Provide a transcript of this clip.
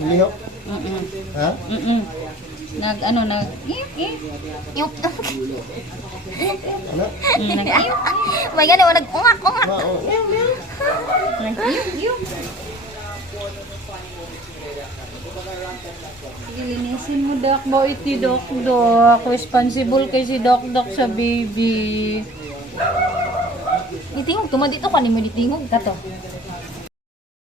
Lihok? Ha? Nag yup. Ano? May gano'n, nag-ungak. Oo. Nag-yup. Sige, linisin mo, Doc. Boy, iti Doc. Responsible kay si Doc sa baby. Itingog, tumadito ka ni mo, itingog ka to.